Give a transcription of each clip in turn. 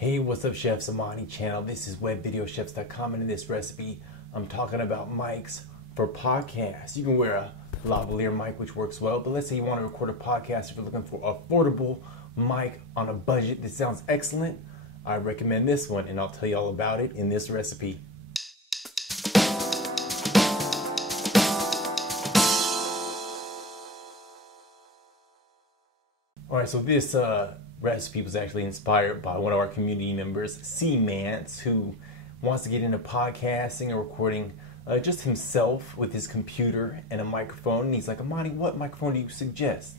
Hey, what's up, chefs? Amani channel. This is webvideochefs.com, and in this recipe, I'm talking about mics for podcasts. You can wear a lavalier mic, which works well, but let's say you want to record a podcast. If you're looking for an affordable mic on a budget that sounds excellent, I recommend this one, and I'll tell you all about it in this recipe. All right, so this recipe was actually inspired by one of our community members, C-Mance, who wants to get into podcasting and recording just himself with his computer and a microphone. And he's like, Amani, what microphone do you suggest?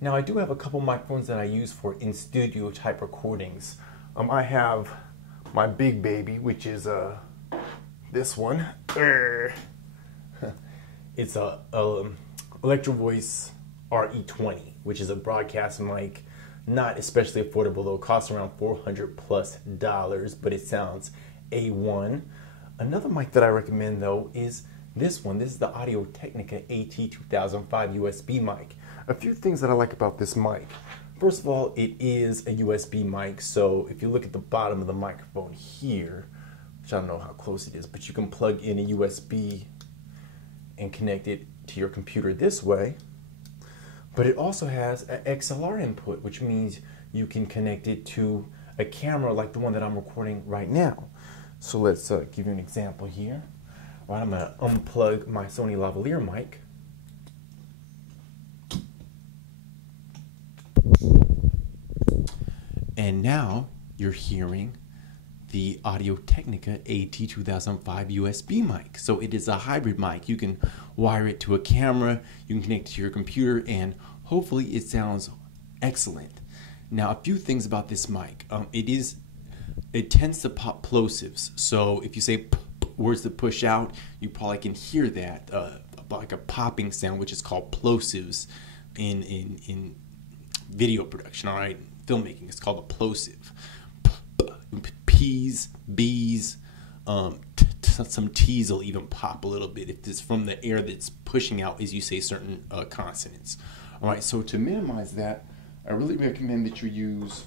Now, I do have a couple microphones that I use for in-studio type recordings. I have my big baby, which is this one. It's a Electro Voice RE20, which is a broadcast mic. Not especially affordable though. It costs around $400+, but it sounds A1. Another mic that I recommend though is this one. This is the Audio-Technica AT2005 USB mic. A few things that I like about this mic. First of all, it is a USB mic, so if you look at the bottom of the microphone here, which I don't know how close it is, but you can plug in a USB and connect it to your computer this way. But it also has an XLR input, which means you can connect it to a camera like the one that I'm recording right now. So let's give you an example here. All right, I'm going to unplug my Sony lavalier mic. And now you're hearing the Audio-Technica AT2005 USB mic. So it is a hybrid mic. You can wire it to a camera, you can connect it to your computer, and hopefully it sounds excellent. Now, a few things about this mic. It tends to pop plosives. So if you say p words that push out, you probably can hear that, like a popping sound, which is called plosives in video production, all right? Filmmaking, it's called a plosive. P's, B's, some T's will even pop a little bit if it's from the air that's pushing out as you say certain consonants. All right, so to minimize that, I really recommend that you use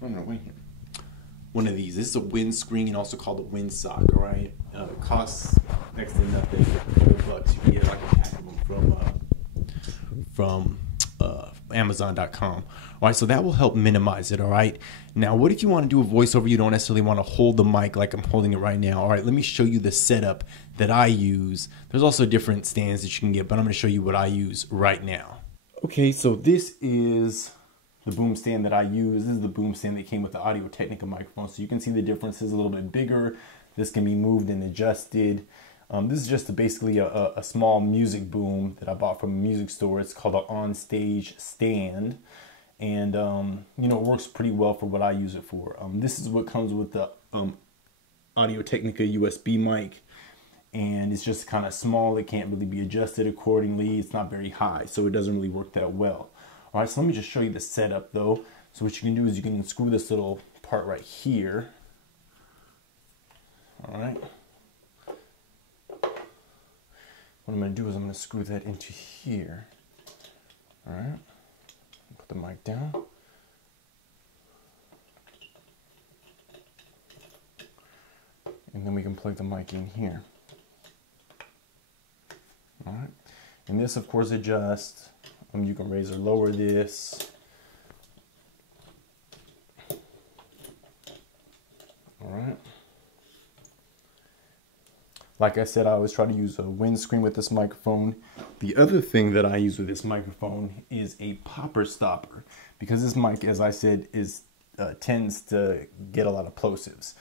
one of these. This is a windscreen, and also called a windsock. All right, it costs next to nothing, $4. You can get like a pack of them from Amazon.com. All right, so that will help minimize it. All right, now what if you want to do a voiceover? You don't necessarily want to hold the mic like I'm holding it right now. All right, let me show you the setup that I use. There's also different stands that you can get, but I'm going to show you what I use right now. Okay, so this is the boom stand that I use. This is the boom stand that came with the Audio-Technica microphone, so you can see the difference is a little bit bigger. This can be moved and adjusted. This is just basically a small music boom that I bought from a music store. It's called an on-stage stand, and you know, it works pretty well for what I use it for. This is what comes with the Audio-Technica USB mic, and it's just kind of small. It can't really be adjusted accordingly. It's not very high, so it doesn't really work that well. All right, so let me just show you the setup though. So what you can do is you can screw this little part right here. All right. What I'm going to do is I'm going to screw that into here. All right. Put the mic down. And then we can plug the mic in here. All right. And this, of course, adjusts. You can raise or lower this. All right. Like I said, I always try to use a windscreen with this microphone. The other thing that I use with this microphone is a popper stopper, because this mic, as I said, tends to get a lot of plosives.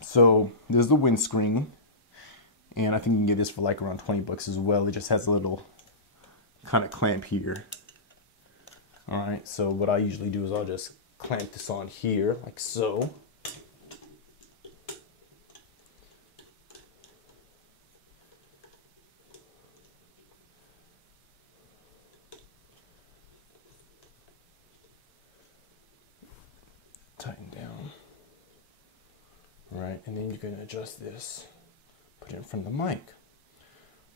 So there's the windscreen, and I think you can get this for like around $20 as well. It just has a little kind of clamp here. All right, so what I usually do is I'll just clamp this on here like so. Tighten down. All right, and then you can adjust this, put it in front of the mic.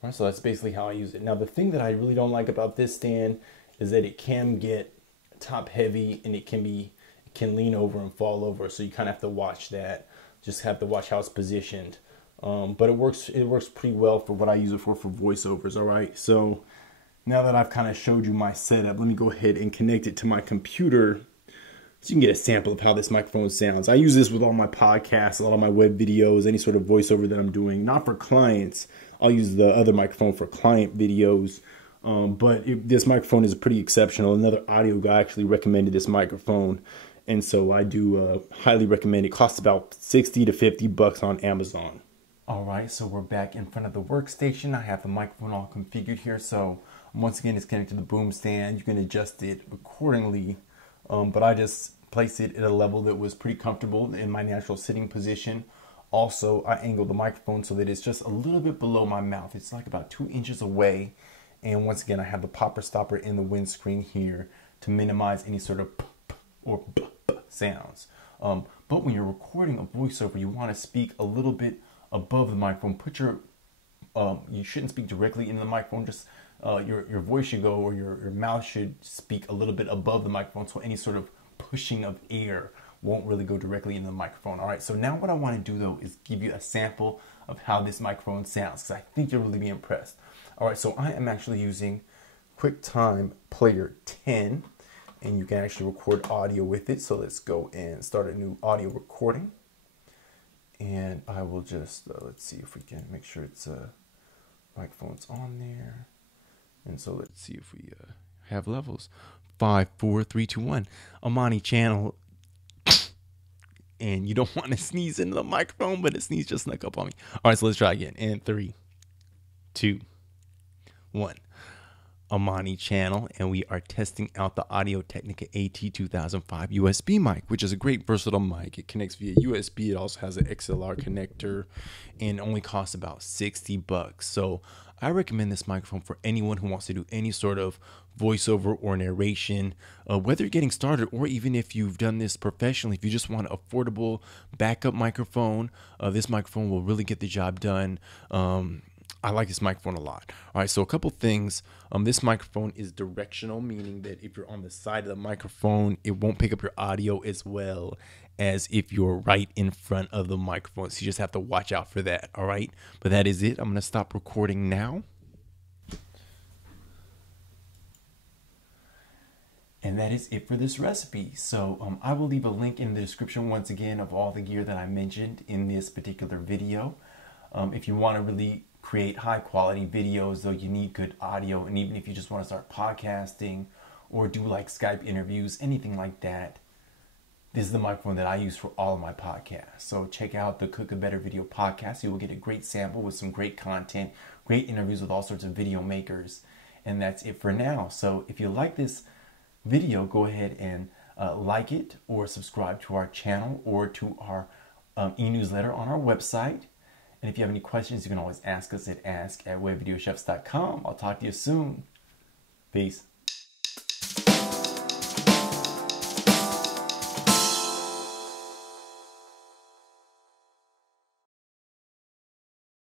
All right, so that's basically how I use it. Now, the thing that I really don't like about this stand is that it can get top heavy, and it can can lean over and fall over. So you kind of have to watch that. Just have to watch how it's positioned. But it works pretty well for what I use it for voiceovers. All right. So now that I've kind of showed you my setup, let me go ahead and connect it to my computer so you can get a sample of how this microphone sounds. I use this with all my podcasts, a lot of my web videos, any sort of voiceover that I'm doing. Not for clients. I'll use the other microphone for client videos. This microphone is pretty exceptional. Another audio guy actually recommended this microphone. And so I do highly recommend it. It costs about 60 to 50 bucks on Amazon. All right, so we're back in front of the workstation. I have the microphone all configured here. So once again, it's connected to the boom stand. You can adjust it accordingly. But I just placed it at a level that was pretty comfortable in my natural sitting position. Also, I angled the microphone so that it's just a little bit below my mouth. It's like about 2 inches away. And once again, I have the popper stopper in the windscreen here to minimize any sort of p or b sounds. But when you're recording a voiceover, you want to speak a little bit above the microphone. Put your you shouldn't speak directly into the microphone. Just your voice should go, or your mouth should speak a little bit above the microphone, so any sort of pushing of air won't really go directly into the microphone. All right, so now what I want to do though is give you a sample of how this microphone sounds, because I think you'll really be impressed. All right, so I am actually using QuickTime Player 10, and you can actually record audio with it. So let's go and start a new audio recording. And I will just, let's see if we can make sure it's microphone's on there. And so let's see if we have levels. 5, 4, 3, 2, 1. Amani channel. And you don't want to sneeze into the microphone, but it sneezed just snuck up on me. All right, so let's try again. And 3, 2, 1. Amani channel, and we are testing out the Audio-Technica AT2005 USB mic, which is a great versatile mic. It connects via USB. It also has an XLR connector, and only costs about 60 bucks. So I recommend this microphone for anyone who wants to do any sort of voiceover or narration, whether you're getting started or even if you've done this professionally. If you just want an affordable backup microphone, this microphone will really get the job done. I like this microphone a lot. All right, so a couple things. This microphone is directional, meaning that if you're on the side of the microphone, it won't pick up your audio as well as if you're right in front of the microphone. So you just have to watch out for that, all right? But that is it. I'm going to stop recording now. And that is it for this recipe. So I will leave a link in the description once again of all the gear that I mentioned in this particular video. If you want to really create high quality videos, though, you need good audio. And even if you just want to start podcasting or do like Skype interviews, anything like that, this is the microphone that I use for all of my podcasts. So check out the Cook a Better Video podcast. You will get a great sample with some great content, great interviews with all sorts of video makers. And that's it for now. So if you like this video, go ahead and like it or subscribe to our channel or to our e-newsletter on our website. And if you have any questions, you can always ask us at ask@webvideochefs.com. I'll talk to you soon. Peace.